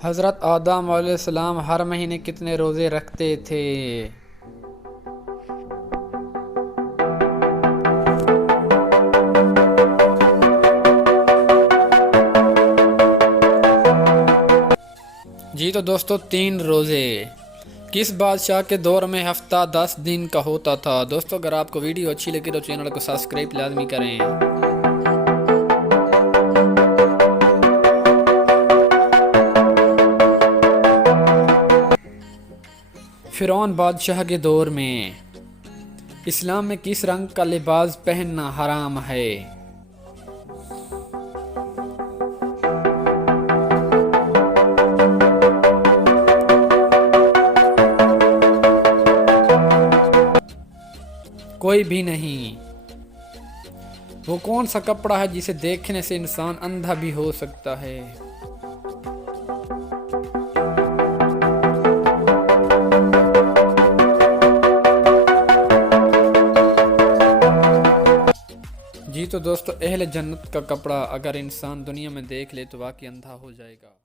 हज़रत आदम अलैहिस्सलाम हर महीने कितने रोज़े रखते थे? जी तो दोस्तों 3 रोज़े। किस बादशाह के दौर में हफ्ता 10 दिन का होता था? दोस्तों अगर आपको वीडियो अच्छी लगी तो चैनल को सब्सक्राइब लाजमी करें। फ़िरौन बादशाह के दौर में इस्लाम में किस रंग का लिबास पहनना हराम है? कोई भी नहीं। वो कौन सा कपड़ा है जिसे देखने से इंसान अंधा भी हो सकता है? जी तो दोस्तों अहले जन्नत का कपड़ा अगर इंसान दुनिया में देख ले तो वाकई अंधा हो जाएगा।